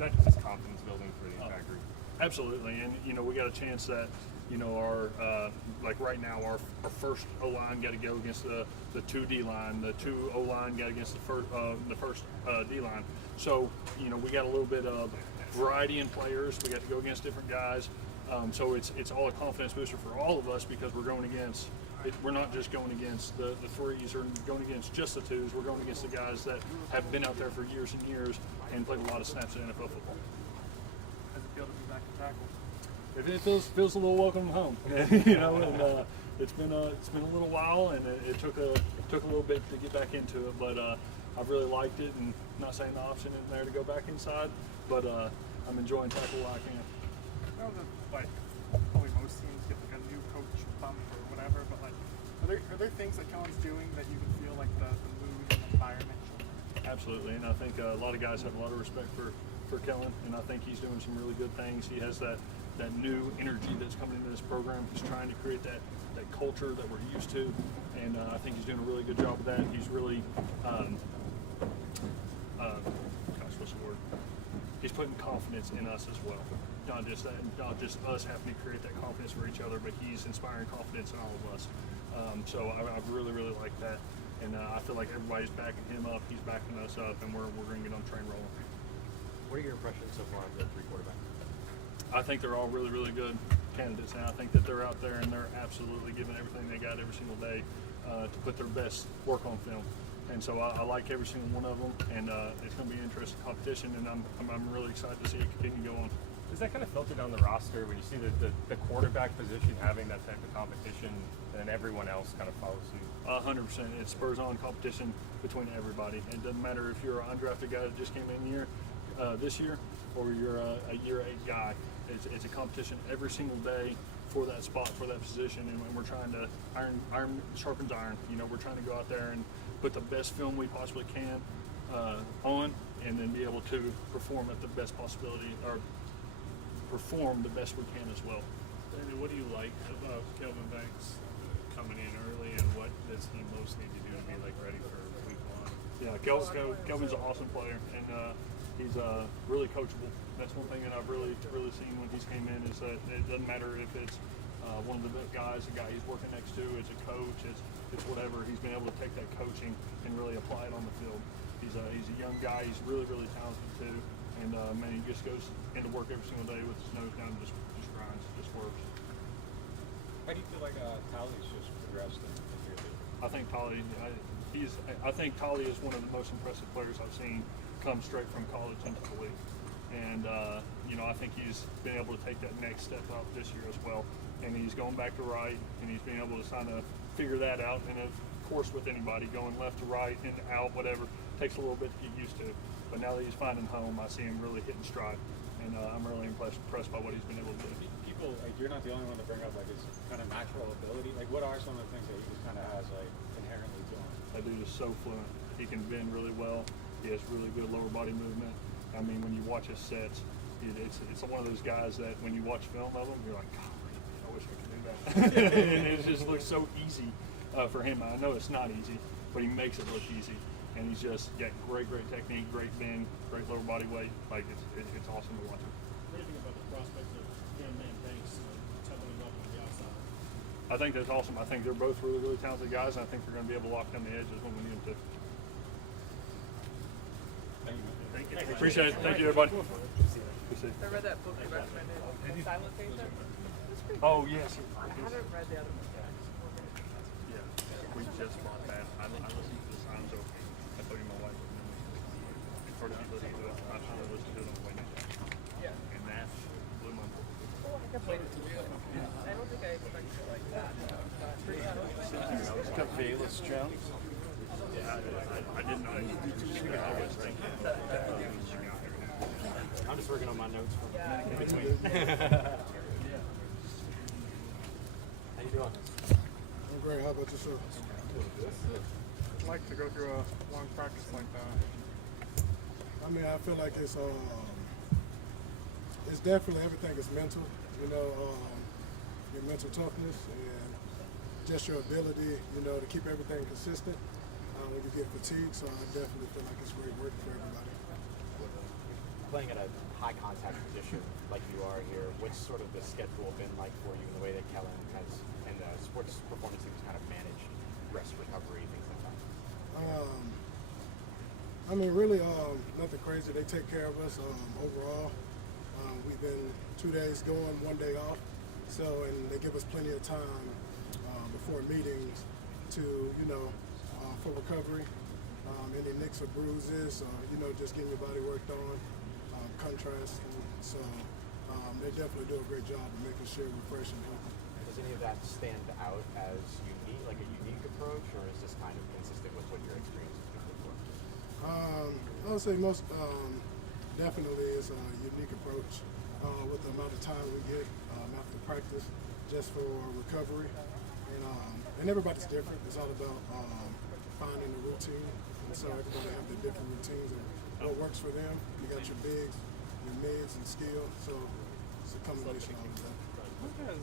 that just confidence building for the entire group? Absolutely, and we got a chance that our like right now our first O line got to go against the 2D line, the 2 O line got against the first D line. So we got a little bit of variety in players. We got to go against different guys. So it's all a confidence booster for all of us because we're going against. We're not just going against the 3s or going against just the 2s. We're going against the guys that have been out there for years and years and played a lot of snaps in NFL football. Does it feel to be back in tackle? It feels a little welcome home, and it's been a little while, and it took a little bit to get back into it, but I've really liked it, and not saying the option isn't there to go back inside, but I'm enjoying tackle while I can. I know that probably most teams get like a new coach bump or whatever, but are there things that Kellen's doing that you can feel like the mood and environment? Absolutely, and I think a lot of guys have a lot of respect for Kellen, and I think he's doing some really good things. He has that new energy that's coming into this program. He's trying to create that culture that we're used to, and I think he's doing a really good job of that. He's really, what's the word? He's putting confidence in us as well. Not just us having to create that confidence for each other, but he's inspiring confidence in all of us. So I really like that, and I feel like everybody's backing him up. He's backing us up, and we're going to get on the train rolling. What are your impressions so far of the 3 quarterbacks? I think they're all really good candidates, and I think that they're out there and they're absolutely giving everything they got every single day to put their best work on film. And so I like every single one of them, and it's going to be an interesting competition, and I'm really excited to see it continue to go on. Is that kind of filtered down the roster when you see the quarterback position having that type of competition, and then everyone else kind of follows suit? 100%. It spurs on competition between everybody. It doesn't matter if you're an undrafted guy that just came in here this year, or you're a year 8 guy. It's a competition every single day for that spot, for that position, and we're trying to iron sharpens iron. We're trying to go out there and put the best film we possibly can on, and then be able to perform at the best possibility, or perform the best we can as well. Danny, what do you like about Kelvin Banks coming in early, and what does he most need to do to be ready for week 1? Yeah, Kelvin's an awesome player, and he's really coachable. That's one thing that I've really seen when he's came in, is that it doesn't matter if it's one of the guys, the guy he's working next to, it's a coach, it's whatever. He's been able to take that coaching and really apply it on the field. He's a young guy. He's really talented too, and man, he just goes into work every single day with his nose down, just grinds, just works. How do you feel like Tolly's just progressed in year 2? I think Tolly, I think Tolly is one of the most impressive players I've seen come straight from college into the league. And, I think he's been able to take that next step up this year as well. And he's going back to right, and he's been able to kind of figure that out. And of course, with anybody going left to right and out, whatever, takes a little bit to get used to. But now that he's finding home, I see him really hitting stride. And I'm really impressed by what he's been able to do. People, you're not the only one to bring up his kind of natural ability. What are some of the things that he just kind of has inherently to him? That dude is so fluent. He can bend really well. He has really good lower body movement. I mean, when you watch his sets, it's one of those guys that when you watch film of him, you're like, God, I wish I could do that. And it just looks so easy for him. I know it's not easy, but he makes it look easy. And he's just got great technique, great bend, great lower body weight. It's awesome to watch him. What do you think about the prospect of him and Banks tumbling up on the outside? I think that's awesome. I think they're both really talented guys, and I think they're going to be able to lock down the edges when we need them to. Thank you. Appreciate it. Thank you, everybody. I read that book you recommended, Silent Patient. It's pretty Oh, yes. I haven't read the other one yet. Yeah, we just bought that. I listened to the Signs Over. I told you my wife would know. And for the people that do it, I finally listened to it on the way down. Yeah. And that blew my mind. Oh, I kept waiting to do it. I don't think I expected it like that. Valus Jones. Yeah, I didn't know. I was thinking. I'm just working on my notes from in between. How you doing? I'm great. How about yourself? I'd like to go through a long practice like that. I mean, I feel like it's definitely everything is mental. Your mental toughness and just your ability, to keep everything consistent when you get fatigued. So I definitely feel like it's great work for everybody. playing at a high contact position like you are here, what's sort of the schedule been like for you in the way that Kellen has and the sports performance teams kind of manage rest recovery, things like that? I mean, really, nothing crazy. They take care of us overall. We've been 2 days going, 1 day off. So, and they give us plenty of time before meetings to, for recovery. Any nicks or bruises, just getting your body worked on, contrast. So they definitely do a great job of making sure we're fresh and healthy. Does any of that stand out as unique, like a unique approach, or is this kind of consistent with what your experience has been before? I would say most definitely is a unique approach with the amount of time we get after practice just for recovery. And everybody's different. It's all about finding a routine. And so everybody have their different routines and what works for them. You got your bigs, your mids, and skill. So it's a combination of all of that. What has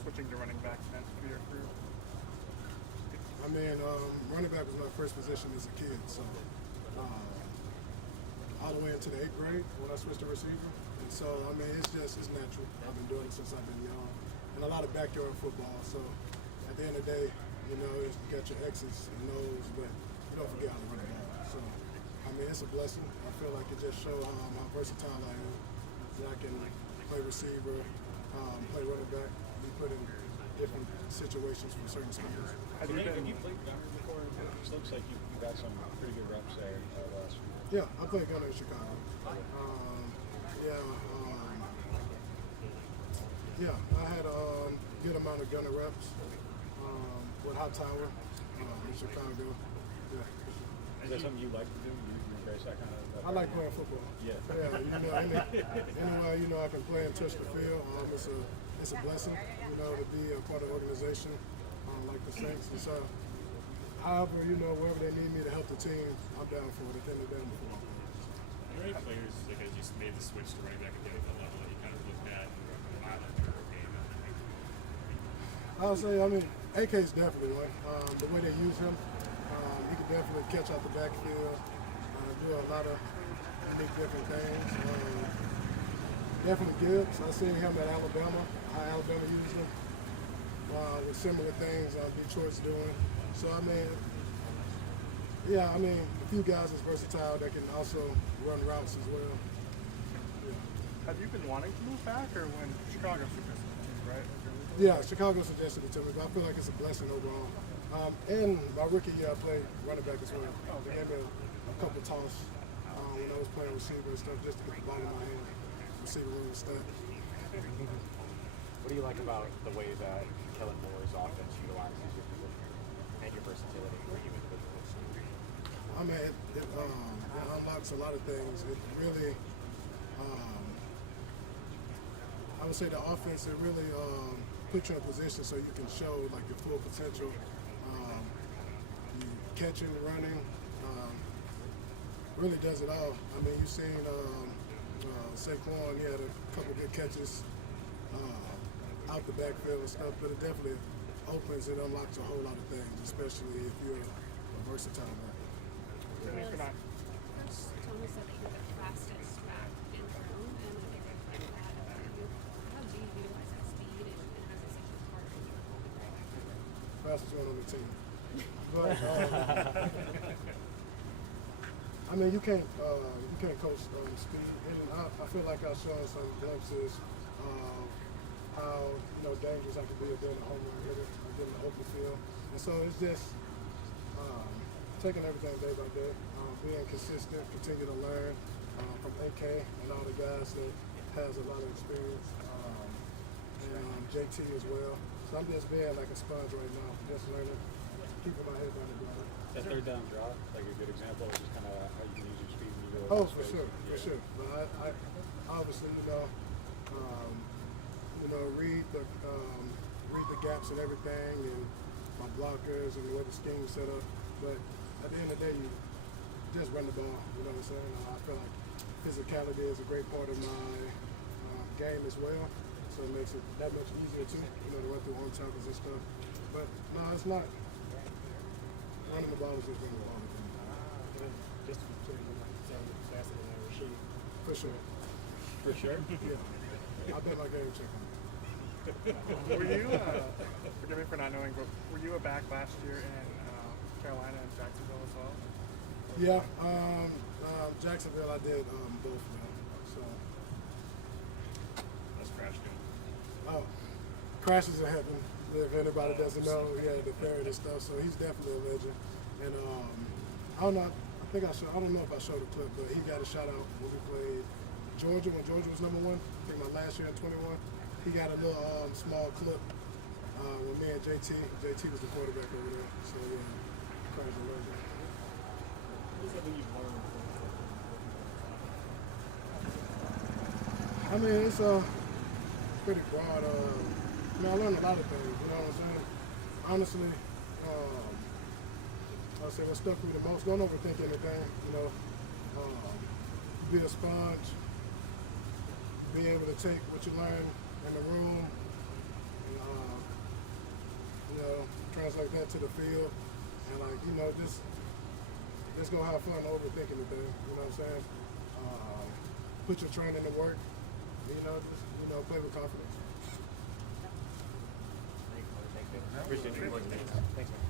switching to running back meant for your career? I mean, running back was my first position as a kid. So all the way into the 8th grade when I switched to receiver. And so, I mean, it's natural. I've been doing it since I've been young. And a lot of backyard football. So at the end of the day, you got your X's and O's, but you don't forget how to run the ball. So, I mean, it's a blessing. I feel like it just shows how versatile I am. That I can play receiver, play running back, be put in different situations for certain schemes. Have you played gunner before? It looks like you got some pretty good reps there last year. Yeah, I played gunner in Chicago. I had a good amount of gunner reps with High Tower in Chicago. Yeah. Is that something you like to do? You embrace that kind of? I like playing football. Yeah. Anyway, I can play and touch the field. It's a blessing, to be a part of an organization like the Saints. And so, however, wherever they need me to help the team, I'm down for it. At the end of the day, I'm for it. Are there any players like as you made the switch to running back at the NFL level that you kind of looked at and modeled your game? I would say, AK is definitely one. The way they use him, he can definitely catch out the backfield, do a lot of unique different things. Definitely Gibbs. I seen him at Alabama, how Alabama used him with similar things Detroit's doing. So, a few guys that's versatile that can also run routes as well. Yeah. Have you been wanting to move back, or when Chicago suggested it to you, right? Yeah, Chicago suggested it to me, but I feel like it's a blessing overall. And my rookie year, I played running back as well. They gave me a couple toss when I was playing receiver and stuff, just to get the ball in my hand. Receiver room and stuff. What do you like about the way that Kellen Moore's offense utilizes your position and your versatility for you individually? It unlocks a lot of things. It really, I would say the offense, it really puts you in a position so you can show like your full potential. You catching, running, really does it all. You've seen Saquon, he had a couple good catches out the backfield and stuff, but it definitely opens and unlocks a whole lot of things, especially if you're a versatile guy. Thanks for that. Thomas said that you're the fastest back in the room, and I think I've heard that about you. How do you utilize that speed, and how is it such a part of your Fastest one on the team. But you can't coach speed, and I feel like I've shown some glimpses of how dangerous I can be at being a home run hitter, getting the open field, and so it's just taking everything day by day, being consistent, continue to learn from AK and all the guys that has a lot of experience, and JT as well. So I'm just being like a sponge right now, just learning, keeping my head down the ground. That third down draw, like a good example of just kind of how you can use your speed when you go. Oh, for sure. But I obviously, read the gaps and everything, and my blockers and the way the scheme's set up. But at the end of the day, you just run the ball. You know what I'm saying? I feel like physicality is a great part of my game as well. So it makes it that much easier too, to run through on tackles and stuff. But no, it's not. Running the ball is just running the ball. Just to be clear, you're not faster than a receiver. For sure. For sure. Yeah. I bet my game check on it. Were you, forgive me for not knowing, but were you a back last year in Carolina and Jacksonville as well? Yeah, Jacksonville, I did both of them. So, That's Crash doing. oh, Crash is in heaven. If anybody doesn't know, yeah, the third and stuff. So he's definitely a legend. And I don't know. I don't know if I showed a clip, but he got a shout out when we played Georgia when Georgia was #1. I think my last year at 21. He got a little small clip with me and JT. JT was the quarterback over there. So yeah, Crash is a legend. What's something you've learned from I mean, it's pretty broad. I learned a lot of things. You know what I'm saying? Honestly, I'll say what stuck with me the most. Don't overthink anything. You know, be a sponge. Be able to take what you learn in the room, and, translate that to the field, and just go have fun overthinking the thing. You know what I'm saying? Put your training to work. Play with confidence. Appreciate you. Thanks, man.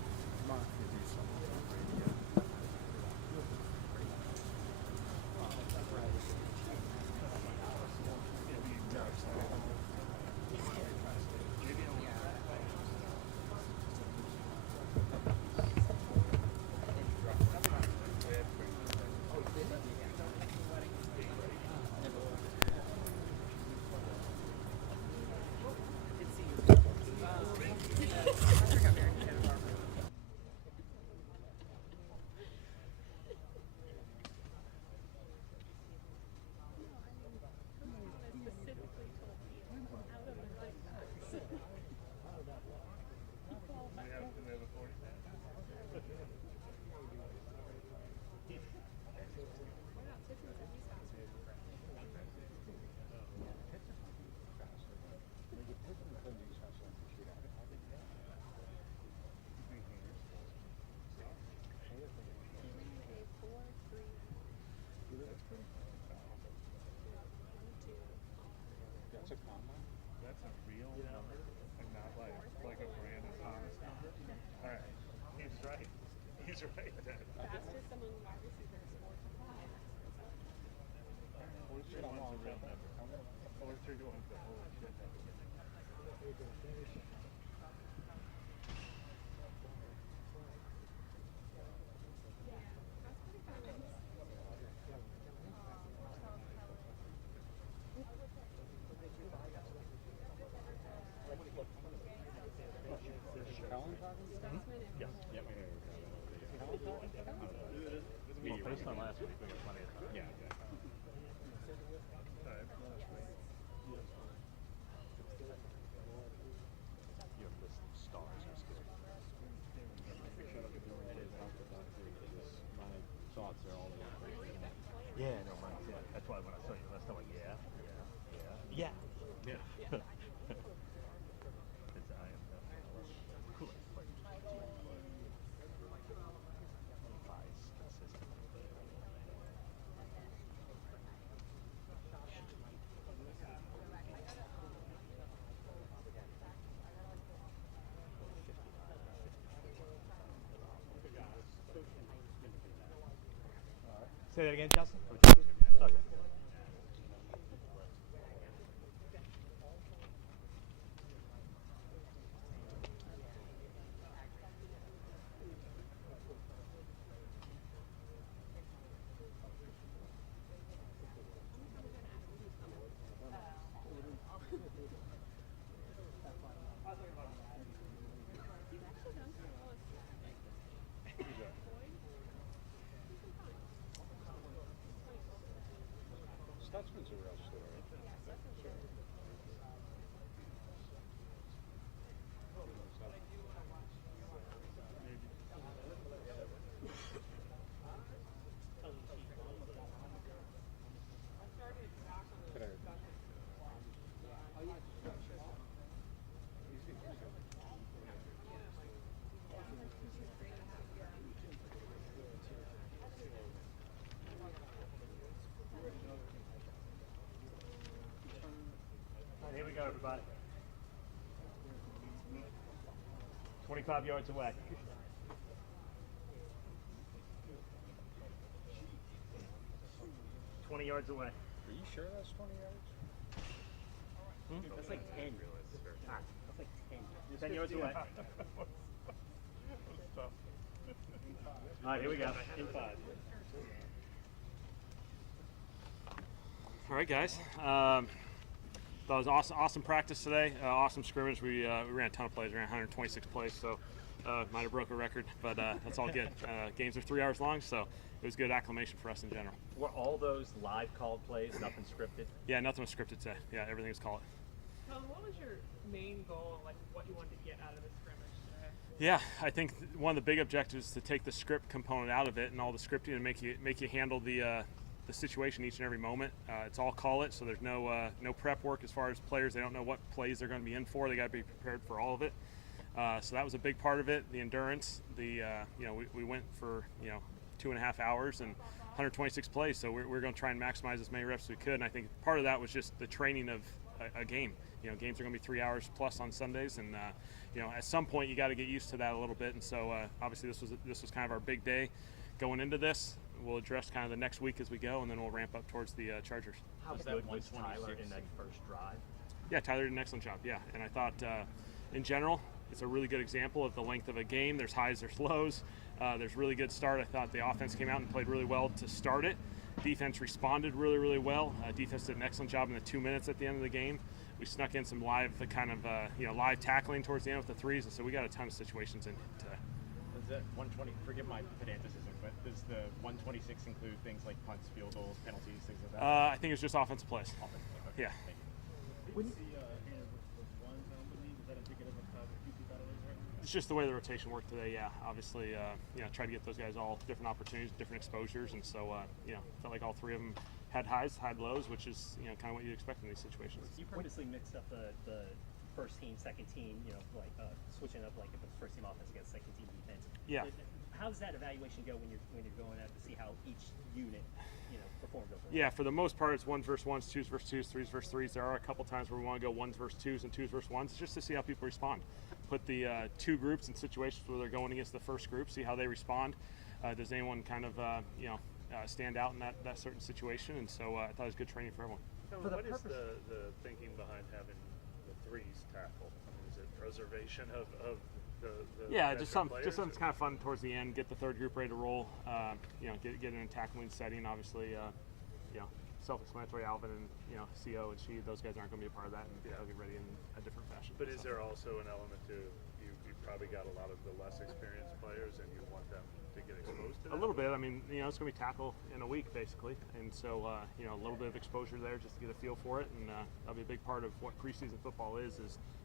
That's a combine? That's a real number and not like a Brandon Thomas number. All right. He's right. He's right then. Fastest among wide receivers, 4-5. 4-3-1's a real number. 4-3-1's the holy shit number. Well, based on last week, we got plenty of time. Yeah. You have this stars are scary. My thoughts are all over. Yeah, no, mine too. That's why when I saw you last time, I'm like, yeah. It's, I am definitely coolest player. Buys consistently. Say that again, Justin? Okay. Stutzman's a real story. everybody. 25 yards away. 20 yards away. Are you sure that's 20 yards? That's like 10. Ah, that's like 10. 10 yards away. All right, here we go. In 5. All right, guys. That was awesome practice today. Awesome scrimmage. We ran a ton of plays. We ran 126 plays, so might have broke a record, but that's all good. Games are 3 hours long, so it was good acclimation for us in general. Were all those live called plays, nothing scripted? Yeah, nothing was scripted today. Yeah, everything was called. What was your main goal, like what you wanted to get out of the scrimmage today? Yeah, I think one of the big objectives is to take the script component out of it and all the scripting and make you handle the situation each and every moment. It's all call it, so there's no prep work as far as players. They don't know what plays they're going to be in for. They got to be prepared for all of it. So that was a big part of it. The endurance. We went for 2.5 hours and 126 plays. So we're going to try and maximize as many reps as we could. And I think part of that was just the training of a game. Games are going to be 3 hours plus on Sundays, and at some point you got to get used to that a little bit. And so obviously this was kind of our big day going into this. We'll address kind of the next week as we go, and then we'll ramp up towards the Chargers. How good was Tyler in that first drive? Yeah, Tyler did an excellent job. Yeah, and I thought in general it's a really good example of the length of a game. There's highs, there's lows. There's really good start. I thought the offense came out and played really well to start it. Defense responded really, really well. Defense did an excellent job in the 2 minutes at the end of the game. We snuck in some live live tackling towards the end with the threes, and so we got a ton of situations in today. Does that 120? Forgive my pedanticism, but does the 126 include things like punts, field goals, penalties, things like that? I think it's just offensive plays. Offensive play, okay. Yeah. Thank you. When the hand was one penalty, is that indicative of how few people got away with it? It's just the way the rotation worked today. Yeah, obviously, try to get those guys all different opportunities, different exposures, and so felt like all three of them had highs, had lows, which is kind of what you'd expect in these situations. You purposely mixed up the first team, second team, switching up like if it's first team offense against second team defense. Yeah. How does that evaluation go when you're going out to see how each unit performed overall? Yeah, for the most part, it's ones versus ones, twos versus twos, threes versus threes. There are a couple times where we want to go ones versus twos and twos versus ones, just to see how people respond. Put the two groups in situations where they're going against the first group, see how they respond. Does anyone kind of stand out in that certain situation? And so I thought it was good training for everyone. What is the thinking behind having the threes tackle? Is it preservation of the yeah, veteran just something players, kind of fun towards the end. Get the third group ready to roll. Get in a tackling setting. Obviously, self-explanatory. Alvin and Co and She, those guys aren't going to be a part of that, and they'll get ready in a different fashion. But is there also an element to you probably got a lot of the less experienced players, and you want them to get exposed to that? A little bit. I mean, it's going to be tackle in a week basically, and so a little bit of exposure there just to get a feel for it, and that'll be a big part of what preseason football is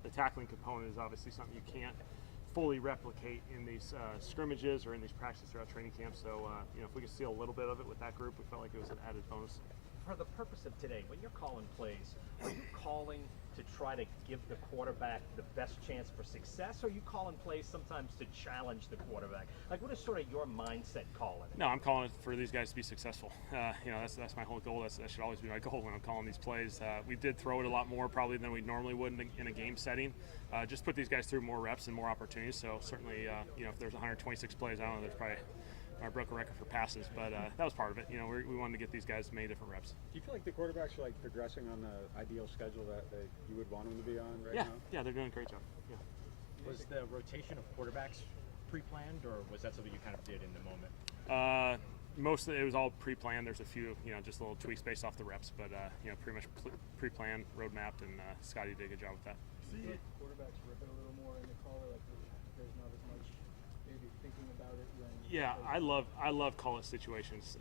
the tackling component is obviously something you can't fully replicate in these scrimmages or in these practices throughout training camp. So if we could steal a little bit of it with that group, we felt like it was an added bonus. For the purpose of today, when you're calling plays, are you calling to try to give the quarterback the best chance for success, or are you calling plays sometimes to challenge the quarterback? Like, what is sort of your mindset calling it? No, I'm calling it for these guys to be successful. That's my whole goal. That should always be my goal when I'm calling these plays. We did throw it a lot more probably than we normally would in a game setting. Just put these guys through more reps and more opportunities. So certainly, if there's 126 plays, I don't know, there's probably I broke a record for passes, but that was part of it. We wanted to get these guys many different reps. Do you feel like the quarterbacks are progressing on the ideal schedule that you would want them to be on right now? Yeah, they're doing a great job. Yeah. Was the rotation of quarterbacks pre-planned, or was that something you kind of did in the moment? Most of it was all pre-planned. There's a few, just little tweaks based off the reps, but pretty much pre-planned, road mapped, and Scotty did a good job with that. See quarterbacks ripping a little more in the collar, like there's not as much maybe thinking about it when. Yeah, I love call-it situations.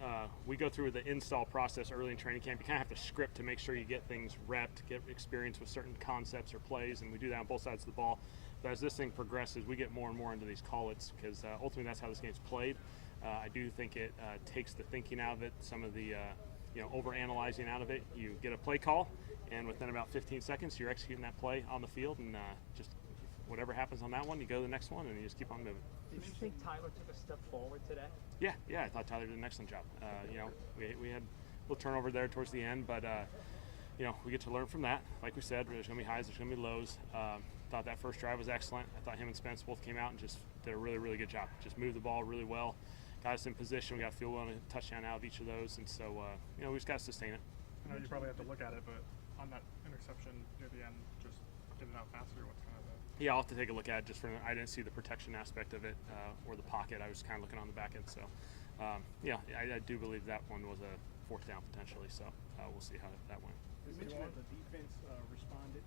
We go through the install process early in training camp. You kind of have to script to make sure you get things repped, get experience with certain concepts or plays, and we do that on both sides of the ball. But as this thing progresses, we get more and more into these call-its because ultimately that's how this game's played. I do think it takes the thinking out of it, some of the over-analyzing out of it. You get a play call, and within about 15 seconds, you're executing that play on the field, and just whatever happens on that one, you go to the next one, and you just keep on moving. Did you think Tyler took a step forward today? Yeah, I thought Tyler did an excellent job. We had a little turnover there towards the end, but we get to learn from that. Like we said, there's going to be highs, there's going to be lows. Thought that first drive was excellent. I thought him and Spence both came out and just did a really, really good job. Just moved the ball really well, got us in position. We got a field goal and a touchdown out of each of those, and so we just got to sustain it. I know you probably have to look at it, but on that interception near the end, just get it out faster. What's kind of the Yeah, I'll have to take a look at it just for. I didn't see the protection aspect of it or the pocket. I was kind of looking on the back end. So, I do believe that one was a fourth down potentially. So we'll see how that went. You mentioned that the defense responded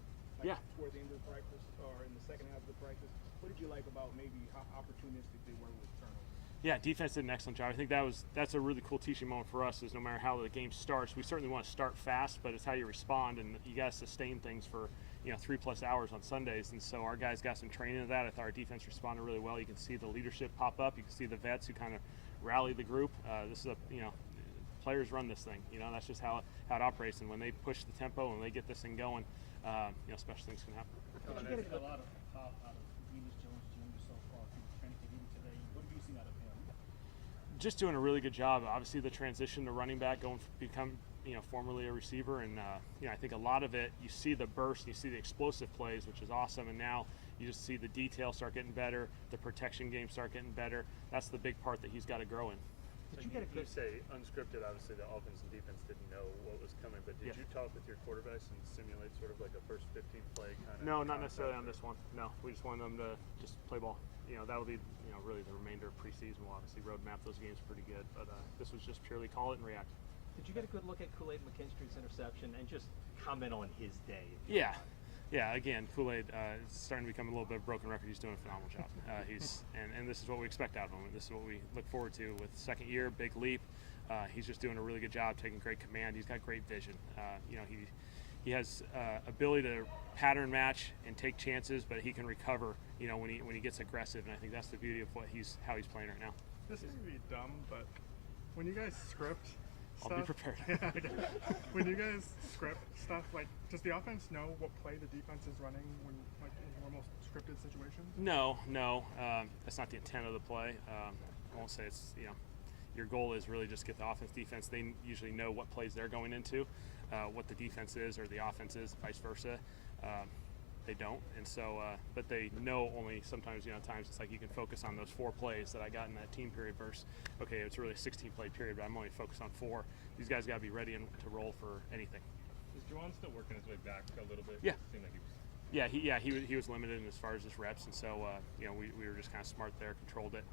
toward the end of the practice or in the second half of the practice. What did you like about maybe how opportunistic they were with turnovers? Yeah, defense did an excellent job. I think that's a really cool teaching moment for us. Is no matter how the game starts, we certainly want to start fast, but it's how you respond, and you got to sustain things for 3+ hours on Sundays. And so our guys got some training of that. I thought our defense responded really well. You can see the leadership pop up. You can see the vets who kind of rallied the group. This is players run this thing. That's just how it operates. And when they push the tempo and they get this thing going, special things can happen. Did you get a lot of pop out of Demus Jones Jr. so far through training community today? What have you seen out of him? Just doing a really good job. Obviously, the transition to running back, going to become formerly a receiver, and I think a lot of it, you see the burst, you see the explosive plays, which is awesome, and now you just see the details start getting better, the protection game start getting better. That's the big part that he's got to grow in. Did you get a good say unscripted? Obviously, the offense and defense didn't know what was coming, but did you talk with your quarterbacks and simulate sort of like a first 15 play kind of? No, not necessarily on this one. No, we just wanted them to just play ball. That'll be really the remainder of preseason. We'll obviously roadmap those games pretty good, but this was just purely call it and react. Did you get a good look at Kool-Aid McKinstry's interception and just comment on his day? Yeah. Again, Kool-Aid is starting to become a little bit of a broken record. He's doing a phenomenal job. And this is what we expect out of him. This is what we look forward to with second year, big leap. He's just doing a really good job, taking great command. He's got great vision. He has ability to pattern match and take chances, but he can recover. When he gets aggressive, and I think that's the beauty of how he's playing right now. This may be dumb, but when you guys script I'll be prepared. When you guys script stuff, does the offense know what play the defense is running when, in normal scripted situations? No. That's not the intent of the play. I won't say it's, your goal is really just get the offense, defense. They usually know what plays they're going into, what the defense is or the offense is, vice versa. They don't, and so, but they know only sometimes, times it's like you can focus on those 4 plays that I got in that team period versus, okay, it's really a 16-play period, but I'm only focused on 4. These guys got to be ready to roll for anything. Is Juwan still working his way back a little bit? Yeah. It seemed like he was he was limited as far as his reps, and so, we were just kind of smart there, controlled it.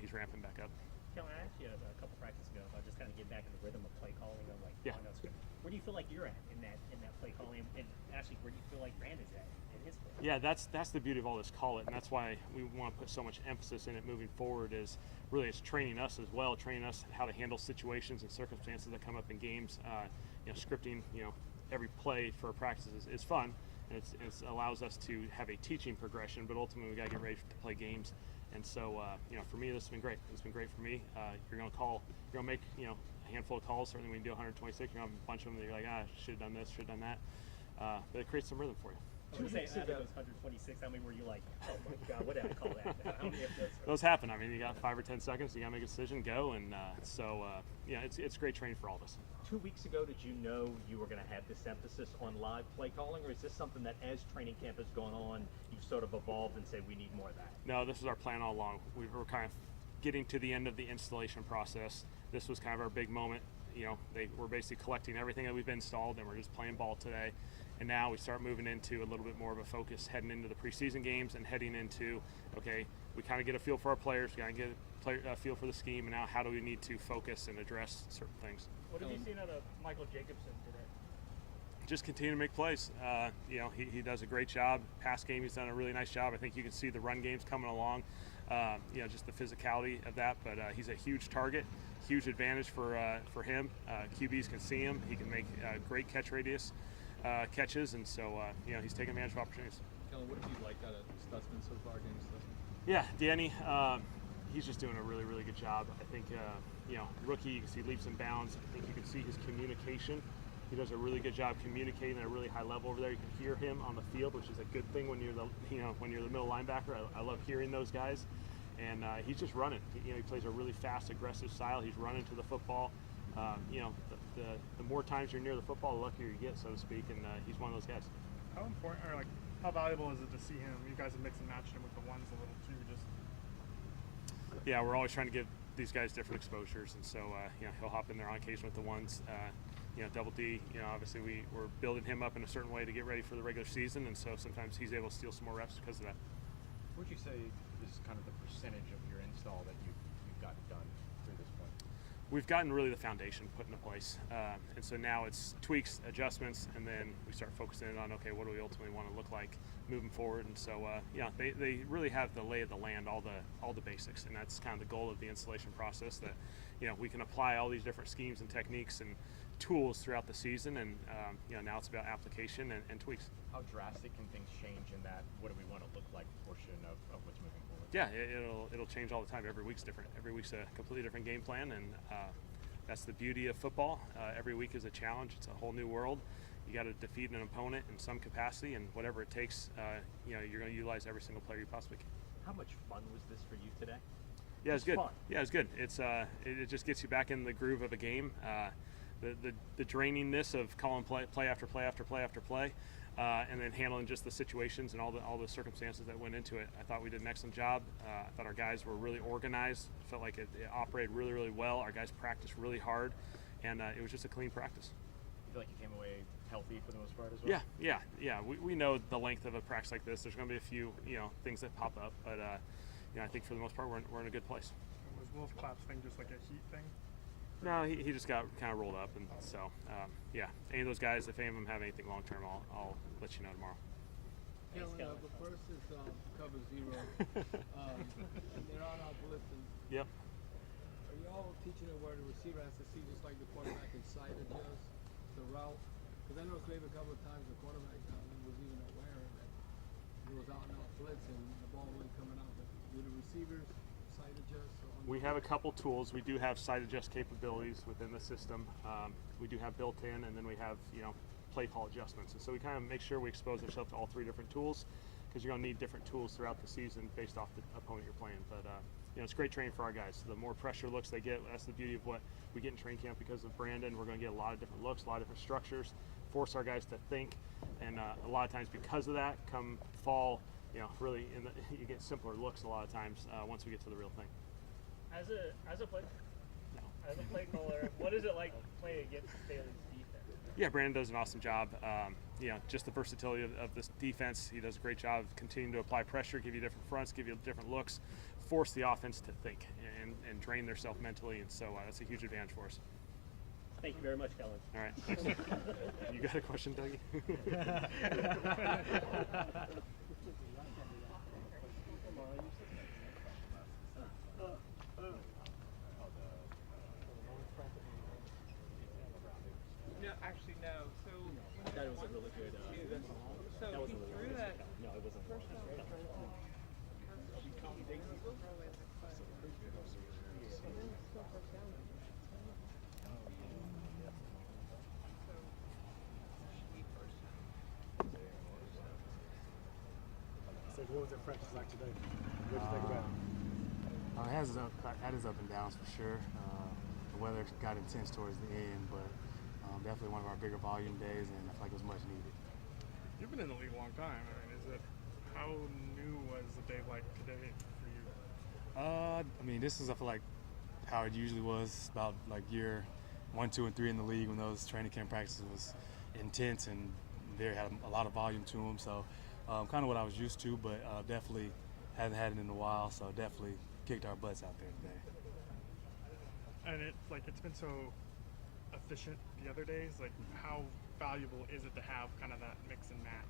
He's ramping back up. Kellen, I asked you a couple practices ago about just kind of getting back in the rhythm of play calling or Yeah. on that script. Where do you feel like you're at in that play calling, and actually where do you feel like Brandon's at in his play? Yeah, that's the beauty of all this call it, and that's why we want to put so much emphasis in it moving forward. Is really it's training us as well, training us how to handle situations and circumstances that come up in games. Scripting, every play for practices is fun, and it allows us to have a teaching progression. But ultimately, we got to get ready to play games. And so, for me, this has been great. It's been great for me. You're going to make, a handful of calls. Certainly when you do 126, you're going to have a bunch of them that you're like, should have done this, should have done that. But it creates some rhythm for you. I was going to say, out of those 126, how many were you like, oh my God, what did I call that? How many of those? Those happen. I mean, you got 5 or 10 seconds, you got to make a decision, go. And it's great training for all of us. 2 weeks ago, did you know you were going to have this emphasis on live play calling, or is this something that as training camp has gone on, you've sort of evolved and said we need more of that? No, this was our plan all along. We were kind of getting to the end of the installation process. This was kind of our big moment. They were basically collecting everything that we've installed, and we're just playing ball today. And now we start moving into a little bit more of a focus heading into the preseason games and heading into, okay, we kind of get a feel for our players, we got to get a feel for the scheme, and now how do we need to focus and address certain things. What have you seen out of Michael Jacobson today? Just continue to make plays. He does a great job. Pass game, he's done a really nice job. I think you can see the run games coming along. Just the physicality of that. But he's a huge target, huge advantage for him. QBs can see him. He can make great catch radius catches, and so he's taking advantage of opportunities. Kellen, what have you liked out of Stutzman so far, Danny Stutzman? Yeah, Danny, he's just doing a really, really good job. I think, rookie, you can see leaps and bounds. I think you can see his communication. He does a really good job communicating at a really high level over there. You can hear him on the field, which is a good thing when you're the middle linebacker. I love hearing those guys, and he's just running. He plays a really fast, aggressive style. He's running to the football. the more times you're near the football, the luckier you get, so to speak. And he's one of those guys. How important, or like, how valuable is it to see him? You guys have mixed and matched him with the ones a little too. Just yeah, we're always trying to give these guys different exposures, and so he'll hop in there on occasion with the ones. Double D. Obviously we're building him up in a certain way to get ready for the regular season, and so sometimes he's able to steal some more reps because of that. What would you say is kind of the percentage of your install that you've gotten done through this point? We've gotten really the foundation put into place, and so now it's tweaks, adjustments, and then we start focusing on, okay, what do we ultimately want to look like moving forward? And so they really have the lay of the land, all the basics, and that's kind of the goal of the installation process, that we can apply all these different schemes and techniques and tools throughout the season, and now it's about application and tweaks. How drastic can things change in that what do we want to look like portion of what's moving forward? Yeah, it'll change all the time. Every week's different. Every week's a completely different game plan, and that's the beauty of football. Every week is a challenge. It's a whole new world. You got to defeat an opponent in some capacity, and whatever it takes, you're going to utilize every single player you possibly can. How much fun was this for you today? Yeah, it's good. Fun. Yeah, it's good. It just gets you back in the groove of a game. The drainingness of calling play after play after play after play, and then handling just the situations and all the circumstances that went into it. I thought we did an excellent job. I thought our guys were really organized. Felt like it operated really, really well. Our guys practiced really hard, and it was just a clean practice. You feel like you came away healthy for the most part as well? Yeah. We know the length of a practice like this. There's going to be a few things that pop up, but I think for the most part we're in a good place. was Wolf Clap's thing just like a heat thing? No, he just got kind of rolled up, and so any of those guys, if any of them have anything long term, I'll let you know tomorrow. Kellen, the first is cover zero. And they're on our blitzing. Yep. Are y'all teaching them where the receiver has to see, just like the quarterback, and side adjust the route? Because I know maybe a couple of times the quarterback was even aware that he was out and out blitzing, the ball wasn't coming out. But do the receivers side adjust? We have a couple tools. We do have side adjust capabilities within the system. We do have built in, and then we have play call adjustments. And so we kind of make sure we expose ourselves to all three different tools, because you're going to need different tools throughout the season based off the opponent you're playing. But it's great training for our guys. The more pressure looks they get, that's the beauty of what we get in training camp. Because of Brandon, we're going to get a lot of different looks, a lot of different structures, force our guys to think, and a lot of times because of that, come fall, really you get simpler looks a lot of times once we get to the real thing. As a play caller, what is it like playing against Bailey's defense? Yeah, Brandon does an awesome job. Just the versatility of this defense. He does a great job of continuing to apply pressure, give you different fronts, give you different looks, force the offense to think and drain their self mentally. And so that's a huge advantage for us. Thank you very much, Kellen. All right, thanks. You got a question, Dougie? No, actually, no. So that was a really good. So that was he a really threw good that. No, it wasn't. First time. What was that practice like today? What did you think about it? It had its up and downs for sure. The weather got intense towards the end, but definitely one of our bigger volume days, and I feel like it was much needed. You've been in the league a long time. I mean, how new was a day like today for you? This is, I feel like, how it usually was about like year 1, 2, and 3 in the league, when those training camp practices was intense and they had a lot of volume to them. So kind of what I was used to, but definitely haven't had it in a while. So definitely kicked our butts out there today. And it's been so efficient the other days. Like, how valuable is it to have kind of that mix and match?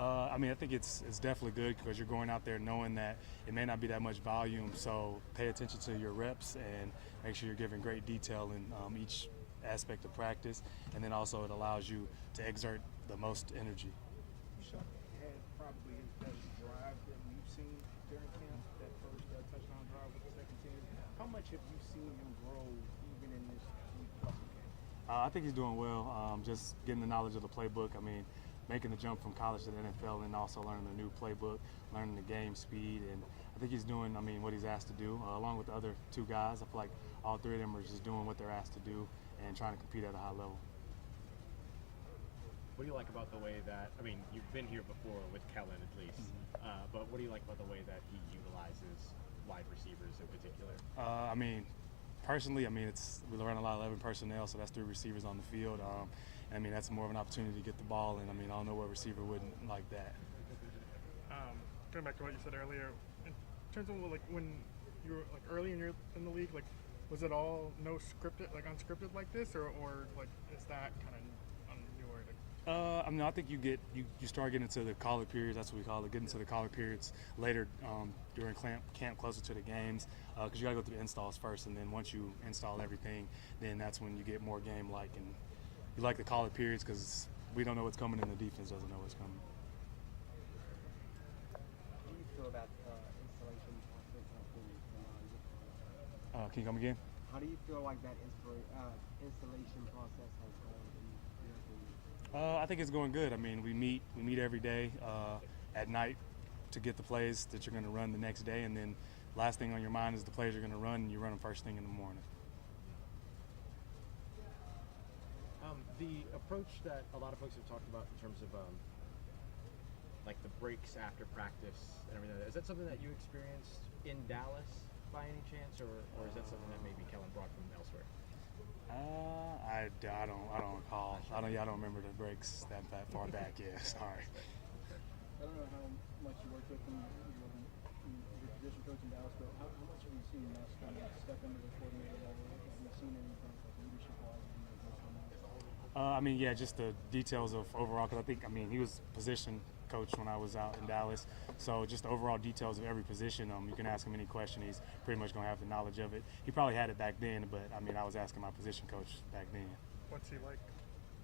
I think it's definitely good, because you're going out there knowing that it may not be that much volume. So pay attention to your reps and make sure you're giving great detail in each aspect of practice, and then also it allows you to exert the most energy. Chuck had probably his best drive that we've seen during camp, that first touchdown drive with the second team. How much have you seen him grow even in this week couple game? I think he's doing well, just getting the knowledge of the playbook. Making the jump from college to the NFL, and also learning the new playbook, learning the game speed, and I think he's doing what he's asked to do, along with the other two guys. I feel like all three of them are just doing what they're asked to do, and trying to compete at a high level. What do you like about the way that, I mean, you've been here before with Kellen at least, but what do you like about the way that he utilizes wide receivers in particular? I mean, personally, we run a lot of 11 personnel, so that's 3 receivers on the field. And I mean, that's more of an opportunity to get the ball, and I mean, I don't know what receiver wouldn't like that. Going back to what you said earlier, in terms of like when you were like early in the league, like was it all no scripted, like unscripted like this, or like is that kind of newer? I think you start getting into the collar periods. That's what we call it. Getting into the collar periods later during camp, closer to the games, because you got to go through the installs first, and then once you install everything, then that's when you get more game-like. And you like the collar periods because we don't know what's coming, and the defense doesn't know what's coming. How do you feel about installation process? Can you come again? How do you feel like that installation process has gone in your opinion? I think it's going good. I mean, we meet every day at night to get the plays that you're going to run the next day, and then last thing on your mind is the plays you're going to run, and you run them first thing in the morning. The approach that a lot of folks have talked about in terms of like the breaks after practice and everything, is that something that you experienced in Dallas by any chance, or is that something that maybe Kellen brought from elsewhere? I don't recall. I don't remember the breaks that far back. Yeah, sorry. I don't know how much you worked with him, your position coach in Dallas, but how much have you seen Max kind of step into the coordinator level? Have you seen anything like leadership-wise? Just the details of overall, because he was position coach when I was out in Dallas, so just the overall details of every position. You can ask him any question; he's pretty much gonna have the knowledge of it. He probably had it back then, but I was asking my position coach back then. What's he like,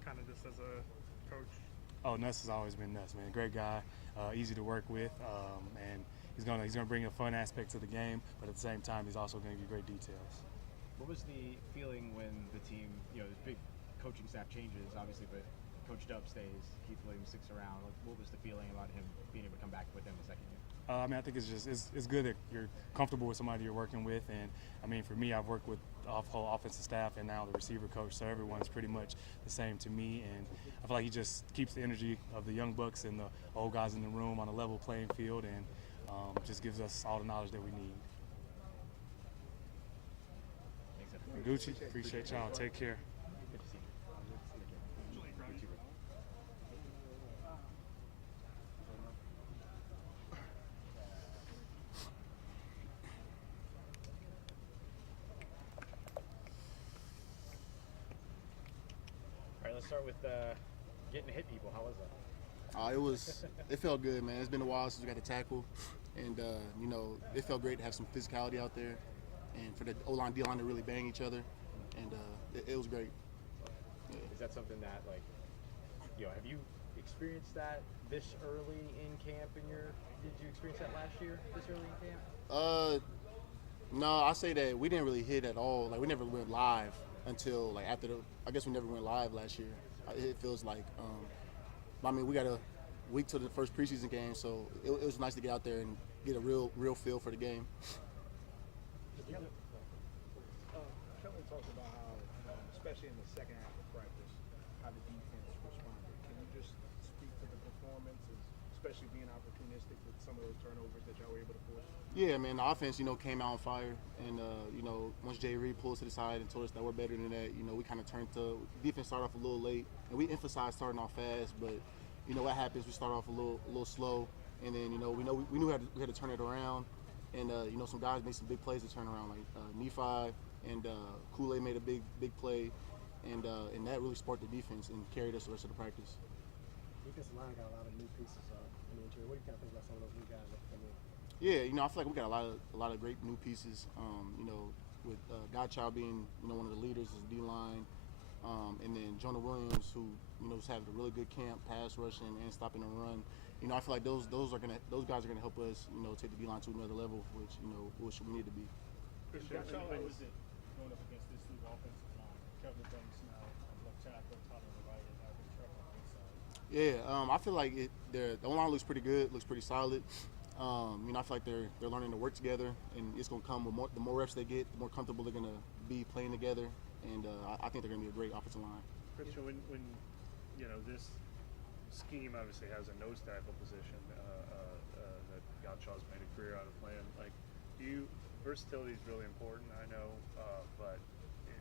kind of just as a coach? Oh, Nuss has always been Nuss, man. Great guy, easy to work with, and he's gonna bring a fun aspect to the game, but at the same time, he's also gonna give you great details. What was the feeling when the team, there's big coaching staff changes, obviously, but Coach Dub stays, Keith Williams sticks around. What was the feeling about him being able to come back within the second year? I think it's good that you're comfortable with somebody you're working with, and for me, I've worked with the whole offensive staff and now the receiver coach, so everyone's pretty much the same to me, and I feel like he just keeps the energy of the young bucks and the old guys in the room on a level playing field, and just gives us all the knowledge that we need. Thanks, Gucci, appreciate y'all. Take care. Let's start with getting to hit people. How was that? It felt good, man. It's been a while since we got to tackle, and it felt great to have some physicality out there, and for the O-line, D-line to really bang each other, and it was great. Yeah. Is that something that have you experienced that this early in camp? Did you experience that last year, this early in camp? No, I say that we didn't really hit at all. Like we never went live until after I guess we never went live last year. It feels like, we got a week to the first preseason game, so it was nice to get out there and get a real feel for the game. Kellen talked about how, especially in the second half of practice, how the defense responded. Can you just speak to the performance, especially being opportunistic with some of those turnovers that y'all were able to force? Yeah, man, the offense, came out on fire, and once Jay Reed pulled us to the side and told us that we're better than that, we kind of turned to defense. Started off a little late, and we emphasized starting off fast, but what happens? We start off a little slow, and then we knew we had to turn it around, and some guys made some big plays to turn around, like Nephi and Kool-Aid made a big play, and that really sparked the defense and carried us the rest of the practice. Defensive line got a lot of new pieces. What do you kind of think about some of those new guys that come in? Yeah, I feel like we got a lot of great new pieces. With Godchild being one of the leaders of the D-line, and then Jonah Williams, who is having a really good camp, pass rushing and stopping the run. I feel like those guys are gonna help us take the D-line to another level, which we need to be. How was it going up against this new offensive line? Kevin Banks now left tackle, Tyler on the right, and now Trevor on the inside. Yeah, I feel like the O-line looks pretty good, looks pretty solid. I feel like they're learning to work together, and it's gonna come with the more reps they get, the more comfortable they're gonna be playing together. and I think they're going to be a great offensive line. Christian, when you know this scheme obviously has a nose tackle position that Godshaw's made a career out of playing. Like, versatility is really important, I know, but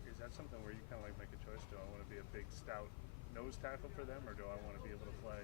is that something where you kind of like make a choice? Do I want to be a big, stout nose tackle for them, or do I want to be able to play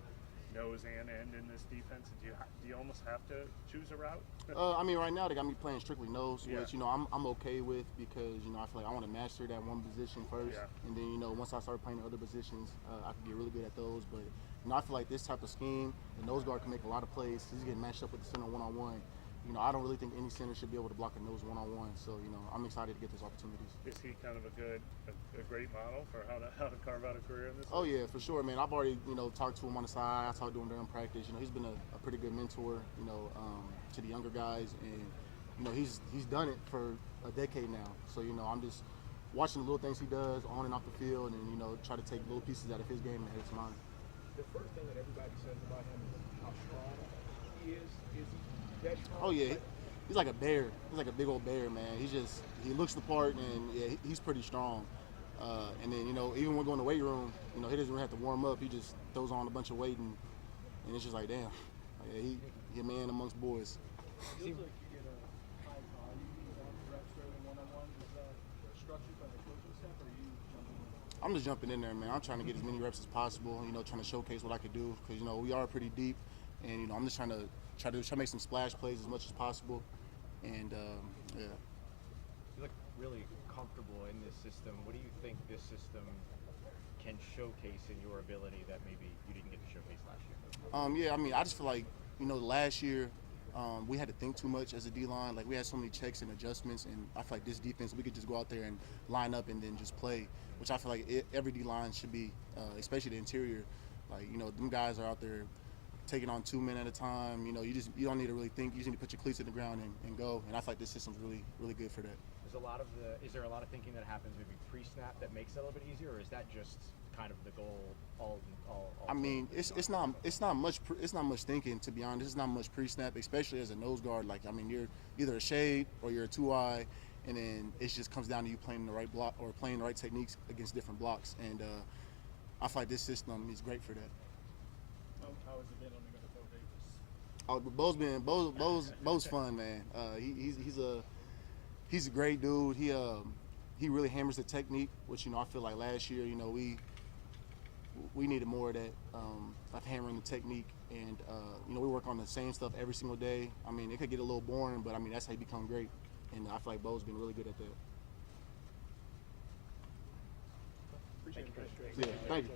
nose and end in this defense? Do you almost have to choose a route? I mean, right now they got me playing strictly nose, Yeah. which I'm okay with because I feel like I want to master that one position first, Yeah. and then once I start playing the other positions, I can get really good at those. But I feel like this type of scheme, the nose guard can make a lot of plays. He's getting matched up with the center one-on-one. I don't really think any center should be able to block a nose one-on-one. So I'm excited to get those opportunities. Is he kind of a great model for how to carve out a career in this? Oh yeah, for sure, man. I've already talked to him on the side. I talked to him during practice. He's been a pretty good mentor, to the younger guys, and he's done it for a decade now. So I'm just watching the little things he does on and off the field, and try to take little pieces out of his game and add it to mine. The first thing that everybody says about him is how strong he is. Is he that strong? Oh yeah, he's like a bear. He's like a big old bear, man. He looks the part, and yeah, he's pretty strong. And then even when going to the weight room, he doesn't really have to warm up. He just throws on a bunch of weight, and it's just like, damn, he a man amongst boys. Feels like you get a high volume reps during one-on-one. Is that structured by the coaching staff, or are you jumping in? I'm just jumping in there, man. I'm trying to get as many reps as possible. Trying to showcase what I could do because we are pretty deep, and I'm just trying to make some splash plays as much as possible, and yeah. You look really comfortable in this system. What do you think this system can showcase in your ability that maybe you didn't get to showcase last year? Yeah, I mean, I just feel like last year we had to think too much as a D-line. Like, we had so many checks and adjustments, and I feel like this defense, we could just go out there and line up and then just play, which I feel like every D-line should be, especially the interior. Like, them guys are out there taking on 2 men at a time. You don't need to really think. You just need to put your cleats in the ground and go. And I feel like this system's really, really good for that. Is there a lot of thinking that happens maybe pre-snap that makes it a little bit easier, or is that just kind of the goal all I mean, it's not much thinking, to be honest. It's not much pre-snap, especially as a nose guard. Like, I mean, you're either a shade or you're a 2-eye, and then it just comes down to you playing the right block or playing the right techniques against different blocks. And I feel like this system is great for that. How has it been on the Bo Davis? Bo's fun, man. He's a great dude. He really hammers the technique, which I feel like last year we needed more of that, like hammering the technique, and we work on the same stuff every single day. I mean, it could get a little boring, but I mean that's how you become great, and I feel like Bo's been really good at that. Appreciate it. Yeah, thank you.